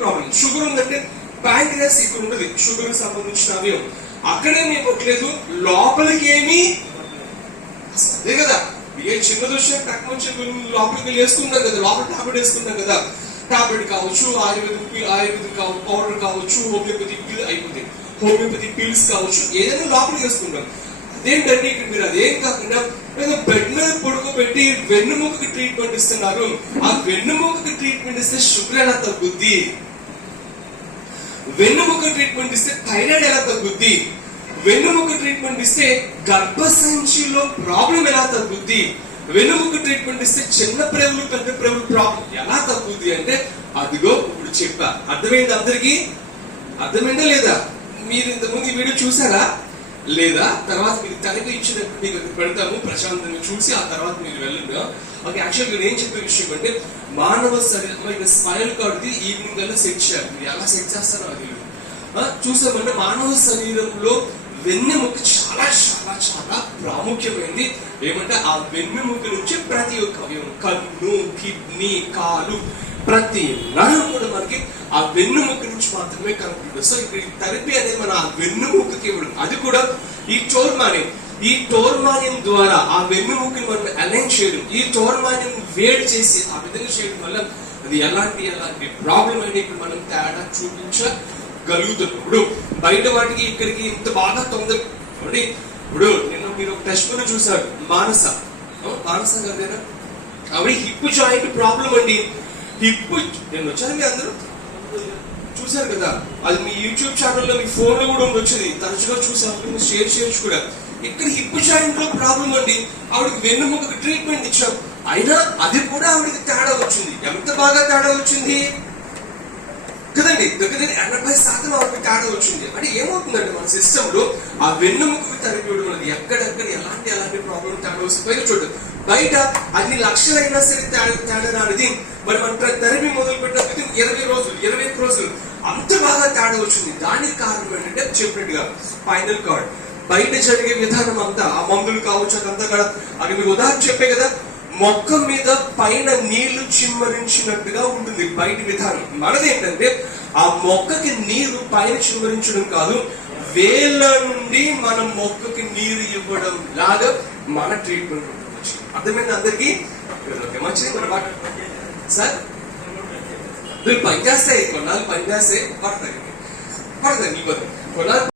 Problem. Sugar ఉందంటే pancreas ఇక్కడ ఉండదు, షుగర్ కి సంబంధించిన అవయవం అక్కడేమి ఇవ్వట్లేదు, లోపలికి ఏమి అదే కదా. ఏ చిన్నది వచ్చినా టక్ నుంచి లోపలికి వెళ్ళి వేసుకుంటాం కదా, లోపల టాబ్లెట్ వేసుకుంటాం కదా. టాబ్లెట్ కావచ్చు, ఆయుర్వేదిక్ పౌడర్ కావచ్చు, హోమియోపతి పిల్స్ కావచ్చు, ఏదైనా లోపలికి వేసుకుంటాం. అదేంటంటే ఇక్కడ మీరు అదేం కాకుండా బెడ్ మీద పడుకోబెట్టి వెన్నుముకకి ట్రీట్మెంట్ ఇస్తున్నారు. ఆ వెన్నుముకకి ట్రీట్మెంట్ ఇస్తే షుగర్ ఎలా తగ్గుద్ది? వెన్నుముక ట్రీట్మెంట్ ఇస్తే థైరాయిడ్ ఎలా తగ్గుద్ది? వెన్నుముక ట్రీట్మెంట్ ఇస్తే గర్భసంచిలో ప్రాబ్లం ఎలా తగ్గుద్ది? వెన్నుముక ట్రీట్మెంట్ ఇస్తే చిన్న ప్రేవులు పెద్ద ప్రేవులు ప్రాబ్లం ఎలా తగ్గుద్ది అంటే అదిగో ఇప్పుడు చెప్పా. అర్థమైంది అందరికి? అర్థమైందా లేదా? మీరు ఇంతకుముందు ఈ వీడియో చూసారా లేదా? తర్వాత మీకు తనకి ఇచ్చినప్పుడు మీకు పెడతాము, ప్రశాంతంగా చూసి ఆ తర్వాత మీరు వెళ్ళండి. ఓకే, యాక్చువల్గా నేను చెప్పే విషయం అంటే మానవ శరీరం స్పైనల్ కార్డ్ది ఈవినింగ్ కల్లా సెట్ చేయాలి. మీరు ఎలా సెట్ చేస్తారో అది చూసామంటే మానవ శరీరంలో వెన్నెముక చాలా చాలా చాలా ప్రాముఖ్యమైనది. ఏమంటే ఆ వెన్నెముక నుంచి ప్రతి ఒక్క అవయవం, కన్ను, కిడ్నీ, కాలు, ప్రతి నరం కూడా మనకి ఆ వెన్నుముక నుంచి మాత్రమే కనపడుతుంది. సో ఇక్కడ థెరపీ అనేది మన వెన్నుముకకి ఇవ్వడం, అది కూడా ఈ టోర్మానియం ద్వారా ఆ వెన్నుముకని మనం అలైన్ చేయడం, ఈ టోర్మానియం వేడి చేసి ఆ విధంగా చేయడం వల్ల అది ఎలాంటి ప్రాబ్లం అనేది ఇక్కడ మనం తేడా చూపించగలుగుతున్నప్పుడు బయట వాటికి ఇక్కడికి ఇంత బాగా తొందర. ఇప్పుడు నేను మీరు ఒక టెస్ట్ కూడా చూసారు, మానస గారిదేనా ఆవిడ హిప్ జాయింట్ ప్రాబ్లం అండి. హిప్ నేను వచ్చాను, మీ అందరూ చూసారు కదా, అది మీ యూట్యూబ్ ఛానల్లో మీ ఫోన్ లో కూడా వచ్చింది, తరచుగా చూసాను, షేర్ చేయొచ్చు కూడా. ఇక్కడ హిప్ జాయింట్ లో ప్రాబ్లం అండి. ఆవిడకి వెన్నుముకకి ట్రీట్మెంట్ ఇచ్చాం, అయినా అది కూడా ఆవిడకి తేడా వచ్చింది. ఎంత బాగా తేడా వచ్చింది కదండి, దగ్గర 80% ఆవిడకి తేడా వచ్చింది. అంటే ఏమవుతుందంటే మన సిస్టమ్ లో ఆ వెన్నుముకకి థెరపీ ఇవ్వడం అనేది ఎక్కడెక్కడ ఎలాంటి ప్రాబ్లం తేడా వస్తుంది చూడండి. బయట అన్ని లక్షలైనా సరే తేడా రానిది మరి మన థెరపీ మొదలు పెట్టిన 21 రోజులు అంత బాగా తేడా వచ్చింది. దానికి కారణం ఏంటంటే చెప్పినట్టుగా స్పైనల్ కార్డ్ బయట జరిగే విధానం అంతా, ఆ మందులు కావచ్చు అదంతా కదా. అది మీకు ఉదాహరణ చెప్పే కదా, మొక్క మీద పైన నీళ్లు చిమ్మరించినట్టుగా ఉంటుంది బయట విధానం. మనది ఏంటంటే ఆ మొక్కకి నీరు పైన చిమ్మరించడం కాదు, వేళ్ళ నుండి మనం మొక్కకి నీరు ఇవ్వడం లాగా మన ట్రీట్మెంట్ ఉంటుంది. అర్థమైంది అందరికి? మంచిది మన మాట సార్. మీరు పనిచేస్తాయి, కొన్నాళ్ళు పనిచేస్తే పడతాయి, నీ కొన్నాళ్ళు